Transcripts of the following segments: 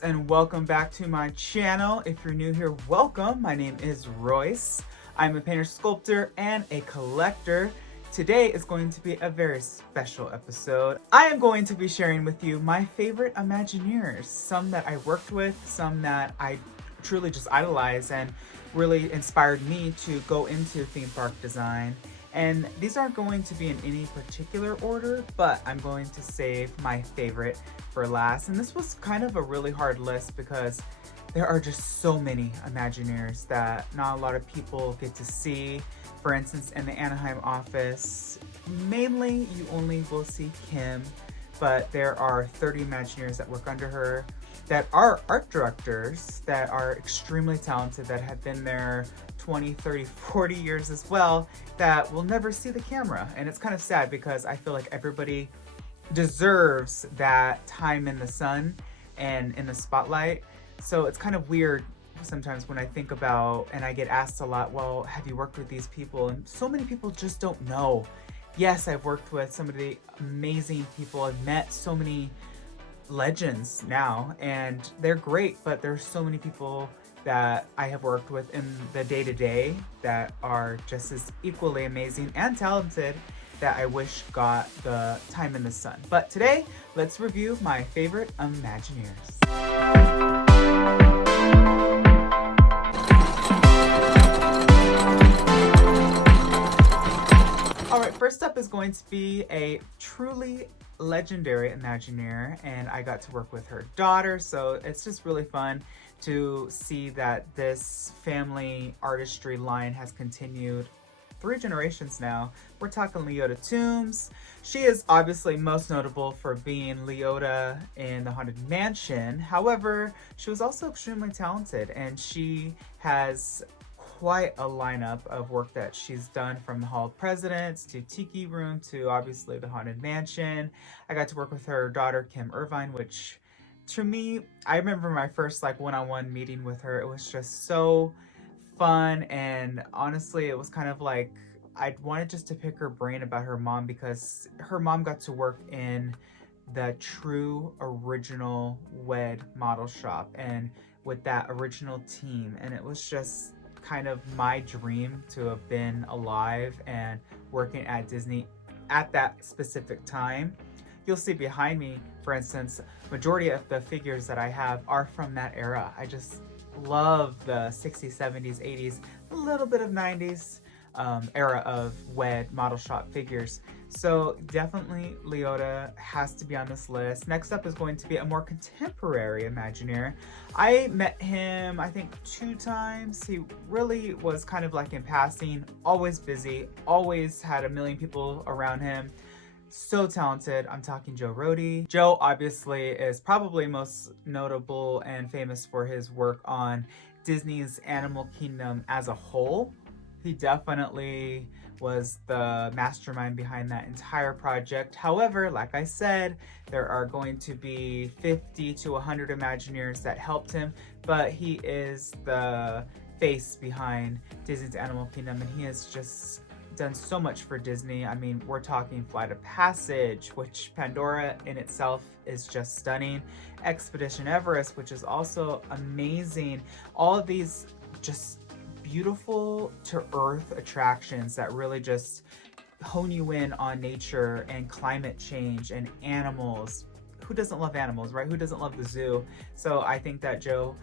Dreamers, and welcome back to my channel. If you're new here, welcome. My name is Royce. I'm a painter, sculptor, and a collector. Today is going to be a very special episode. I am going to be sharing with you my favorite Imagineers, some that I worked with, some that I truly just idolize and really inspired me to go into theme park design. And these aren't going to be in any particular order, but I'm going to save my favorite for last. And this was kind of a really hard list because there are just so many Imagineers that not a lot of people get to see. For instance, in the Anaheim office, mainly you only will see Kim, but there are 30 Imagineers that work under her that are art directors that are extremely talented, that have been there 20, 30, 40 years as well, that will never see the camera. And it's kind of sad because I feel like everybody deserves that time in the sun and in the spotlight. So it's kind of weird sometimes when I think about, and I get asked a lot, well, have you worked with these people? And so many people just don't know. Yes, I've worked with some of the amazing people. I've met so many legends now, and they're great, but there's so many people that I have worked with in the day-to-day that are just as equally amazing and talented that I wish got the time in the sun. But today, let's review my favorite Imagineers. Alright, first up is going to be a truly legendary Imagineer, and I got to work with her daughter, so it's just really fun to see that this family artistry line has continued 3 generations now. We're talking Leota Toombs. She is obviously most notable for being Leota in the Haunted Mansion. However, she was also extremely talented, and she has quite a lineup of work that she's done, from the Hall of Presidents to Tiki Room to obviously the Haunted Mansion. I got to work with her daughter, Kim Irvine, which to me, I remember my first one-on-one meeting with her. It was just so fun, and honestly, it was kind of like I wanted just to pick her brain about her mom, because her mom got to work in the true original WED model shop and with that original team, and it was just kind of my dream to have been alive and working at Disney at that specific time. You'll see behind me, for instance, majority of the figures that I have are from that era. I just love the 60s, 70s, 80s, a little bit of 90s era of WED model shop figures. So definitely Leota has to be on this list. Next up is going to be a more contemporary Imagineer. I met him, I think, 2 times. He really was kind of like in passing, always busy, always had a million people around him. So talented. I'm talking Joe Rohde. Joe obviously is probably most notable and famous for his work on Disney's Animal Kingdom as a whole. He definitely was the mastermind behind that entire project. However, like I said, there are going to be 50 to 100 Imagineers that helped him, but he is the face behind Disney's Animal Kingdom, and he has just done so much for Disney. I mean, we're talking Flight of Passage, which Pandora in itself is just stunning. Expedition Everest, which is also amazing. All of these just beautiful to earth attractions that really just hone you in on nature and climate change and animals. Who doesn't love animals, right? Who doesn't love the zoo? So I think that Joe,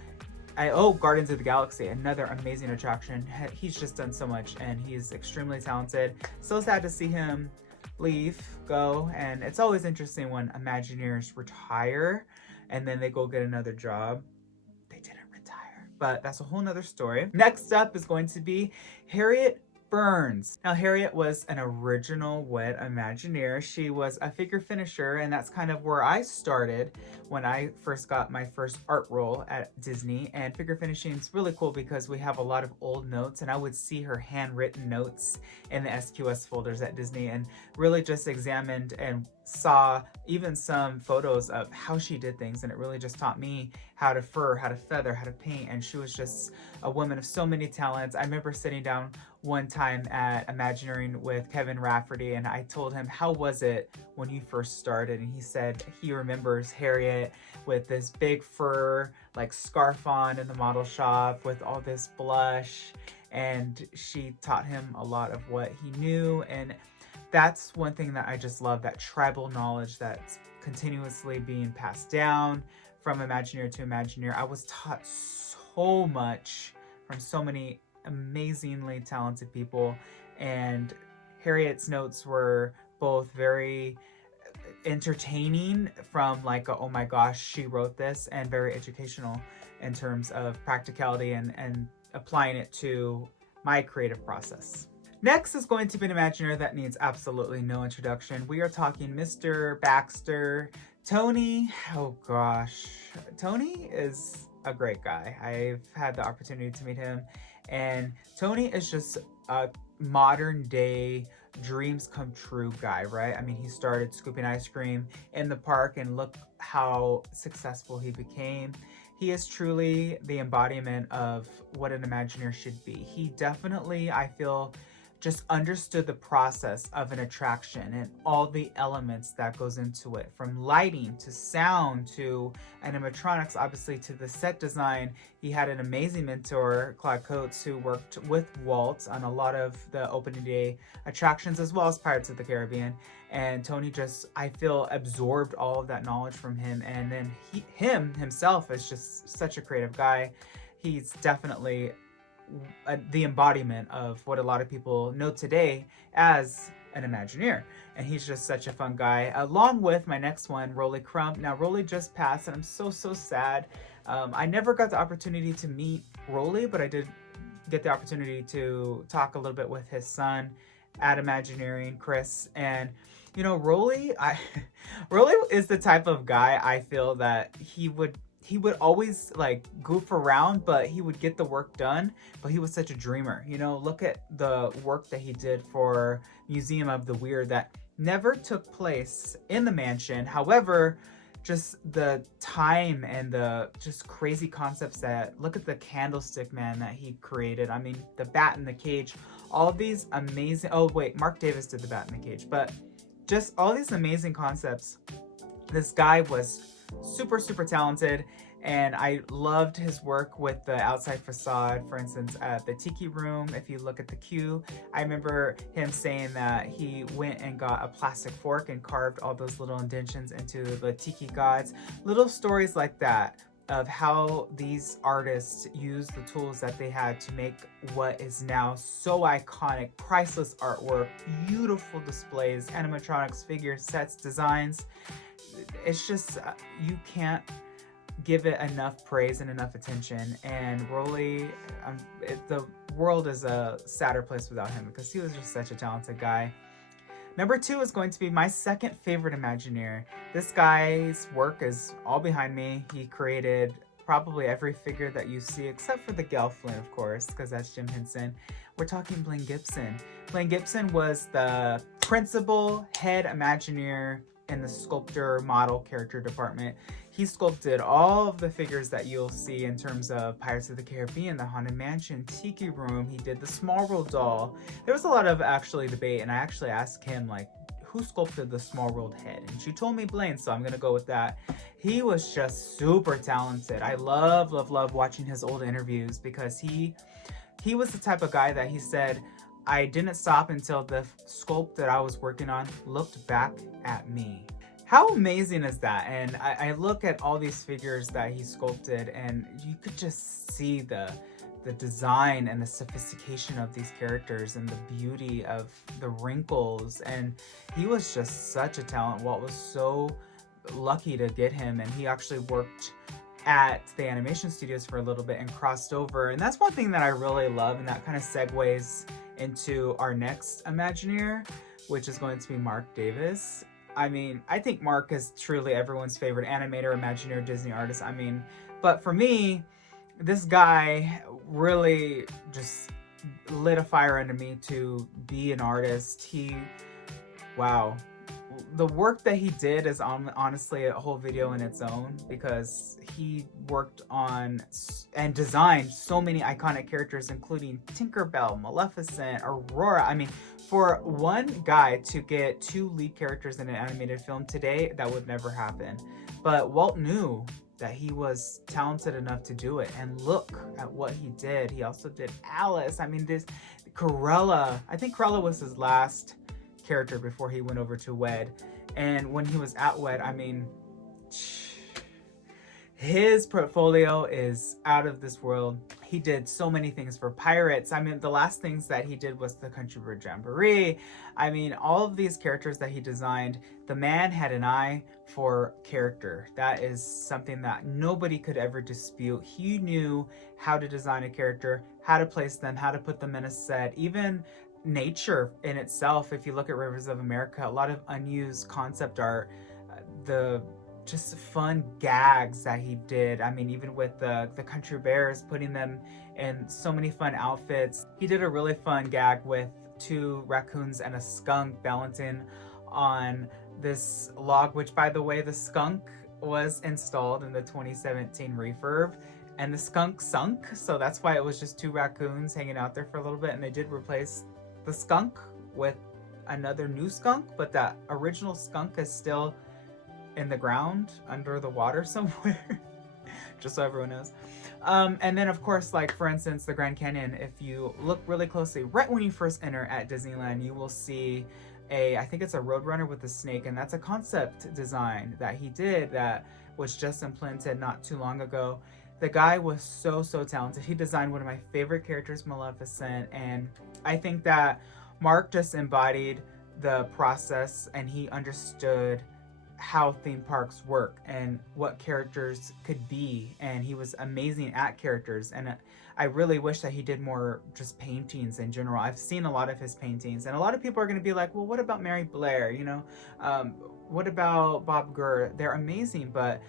Gardens of the Galaxy, another amazing attraction. He's just done so much, and he's extremely talented. So sad to see him go, and it's always interesting when Imagineers retire and then they go get another job. They didn't retire, but that's a whole nother story. Next up is going to be Harriet Burns. Now, Harriet was an original WED Imagineer. She was a figure finisher, and that's kind of where I started when I first got my first art role at Disney. And figure finishing is really cool because we have a lot of old notes, and I would see her handwritten notes in the SQS folders at Disney, and really just examined and saw even some photos of how she did things, and it really just taught me how to fur, how to feather, how to paint. And she was just a woman of so many talents. I remember sitting down one time at Imagineering with Kevin Rafferty, and I told him, how was it when you first started? And he said he remembers Harriet with this big fur like scarf on in the model shop with all this blush, and she taught him a lot of what he knew. And that's one thing that I just love, that tribal knowledge that's continuously being passed down from Imagineer to Imagineer. I was taught so much from so many amazingly talented people, and Harriet's notes were both very entertaining from like a, oh my gosh, she wrote this, and very educational in terms of practicality and applying it to my creative process. Next is going to be an Imagineer that needs absolutely no introduction. We are talking Mr. Baxter. Tony, oh gosh. Tony is a great guy. I've had the opportunity to meet him, and Tony is just a modern day dreams come true guy, right? I mean, he started scooping ice cream in the park, and look how successful he became. He is truly the embodiment of what an Imagineer should be. He definitely, I feel, just understood the process of an attraction and all the elements that goes into it, from lighting to sound to animatronics, obviously, to the set design. He had an amazing mentor, Claude Coates, who worked with Walt on a lot of the opening day attractions as well as Pirates of the Caribbean. And Tony just, I feel, absorbed all of that knowledge from him. And then himself is just such a creative guy. He's definitely the embodiment of what a lot of people know today as an Imagineer. And he's just such a fun guy. Along with my next one, Rolly Crump. Now, Rolly just passed, and I'm so sad. I never got the opportunity to meet Rolly, but I did get the opportunity to talk a little bit with his son at Imagineering, Chris. And you know, Rolly is the type of guy I feel that he would always like goof around, but he would get the work done. But he was such a dreamer. You know, look at the work that he did for Museum of the Weird that never took place in the mansion. However, just the time and the just crazy concepts that, look at the candlestick man that he created. I mean, the bat in the cage, all these amazing, oh wait, Mark Davis did the bat in the cage, but just all these amazing concepts. This guy was super talented, and I loved his work with the outside facade. For instance, at the Tiki Room, if you look at the queue, I remember him saying that he went and got a plastic fork and carved all those little indentions into the Tiki gods. Little stories like that of how these artists used the tools that they had to make what is now so iconic, priceless artwork, beautiful displays, animatronics, figures, sets, designs. It's just, you can't give it enough praise and enough attention. And Rolly, the world is a sadder place without him, because he was just such a talented guy. Number 2 is going to be my second favorite Imagineer. This guy's work is all behind me. He created probably every figure that you see, except for the Gelflin, of course, because that's Jim Henson. We're talking Blaine Gibson. Blaine Gibson was the principal head Imagineer in the sculptor model character department. He sculpted all of the figures that you'll see in terms of Pirates of the Caribbean, the Haunted Mansion, Tiki Room. He did the Small World doll. There was a lot of actually debate, and I actually asked him, like, who sculpted the Small World head? And she told me Blaine, so I'm gonna go with that. He was just super talented. I love watching his old interviews, because he was the type of guy that he said, I didn't stop until the sculpt that I was working on looked back at me. How amazing is that? And I look at all these figures that he sculpted, and you could just see the design and the sophistication of these characters and the beauty of the wrinkles. And he was just such a talent. Walt was so lucky to get him, and he actually worked at the animation studios for a little bit and crossed over. And that's one thing that I really love, and that kind of segues into our next Imagineer, which is going to be Mark Davis. I mean, I think Mark is truly everyone's favorite animator, Imagineer, Disney artist. I mean, but for me, this guy really just lit a fire under me to be an artist. Wow. the work that he did is honestly a whole video in its own, because he worked on and designed so many iconic characters, including Tinkerbell, Maleficent, Aurora. I mean, for one guy to get 2 lead characters in an animated film today, that would never happen. But Walt knew that he was talented enough to do it, and look at what he did. He also did Alice. I mean, this Cruella. I think Cruella was his last character before he went over to WED. And when he was at WED, I mean, his portfolio is out of this world. He did so many things for pirates. I mean, the last things that he did was the Country Bird Jamboree. I mean, all of these characters that he designed, the man had an eye for character. That is something that nobody could ever dispute. He knew how to design a character, how to place them, how to put them in a set, even nature in itself. If you look at Rivers of America, a lot of unused concept art, the just fun gags that he did. I mean, even with the country bears, putting them in so many fun outfits. He did a really fun gag with 2 raccoons and a skunk balancing on this log, which, by the way, the skunk was installed in the 2017 refurb, and the skunk sunk, so that's why it was just 2 raccoons hanging out there for a little bit. And they did replace the skunk with another new skunk, but that original skunk is still in the ground under the water somewhere. Just so everyone knows. And then, of course, like for instance, the Grand Canyon, if you look really closely, right when you first enter at Disneyland, you will see I think it's a Roadrunner with a snake, and that's a concept design that he did that was just implemented not too long ago. The guy was so talented. He designed one of my favorite characters, Maleficent, and I think that Mark just embodied the process, and he understood how theme parks work and what characters could be, and he was amazing at characters. And I really wish that he did more just paintings in general. I've seen a lot of his paintings, and a lot of people are going to be like, well, what about Mary Blair, you know, what about Bob Gurr? They're amazing, but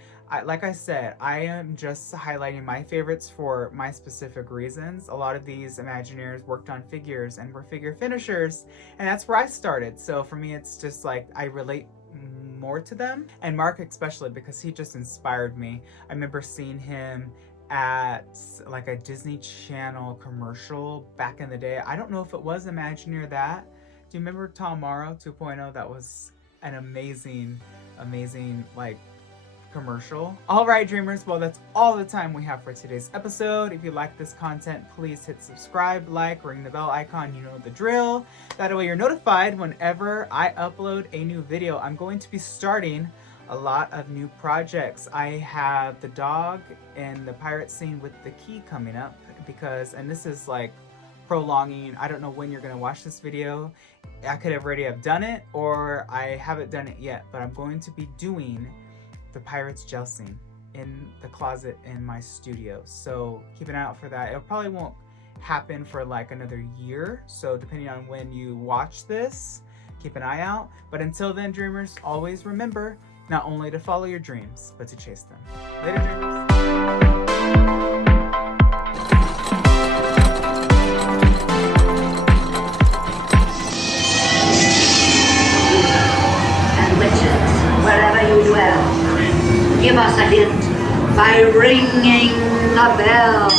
like I said, I am just highlighting my favorites for my specific reasons. A lot of these Imagineers worked on figures and were figure finishers, and that's where I started. So for me, it's just like I relate more to them, and Mark especially, because he just inspired me. I remember seeing him at like a Disney Channel commercial back in the day. I don't know if it was Imagineer that. Do you remember Tom Morrow 2.0? That was an amazing like commercial. All right, dreamers, well, that's all the time we have for today's episode. If you like this content, please hit subscribe, like, ring the bell icon. You know the drill. That way you're notified whenever I upload a new video. I'm going to be starting a lot of new projects. I have the dog and the pirate scene with the key coming up, because, and this is like prolonging, I don't know when you're gonna watch this video. I could have already have done it, or I haven't done it yet, but I'm going to be doing the pirate's gel scene in the closet in my studio. So keep an eye out for that. It probably won't happen for like another year, so depending on when you watch this, keep an eye out. But until then, dreamers, always remember not only to follow your dreams, but to chase them. Later, dreamers. And witches, wherever you dwell, give us a hint by ringing the bell.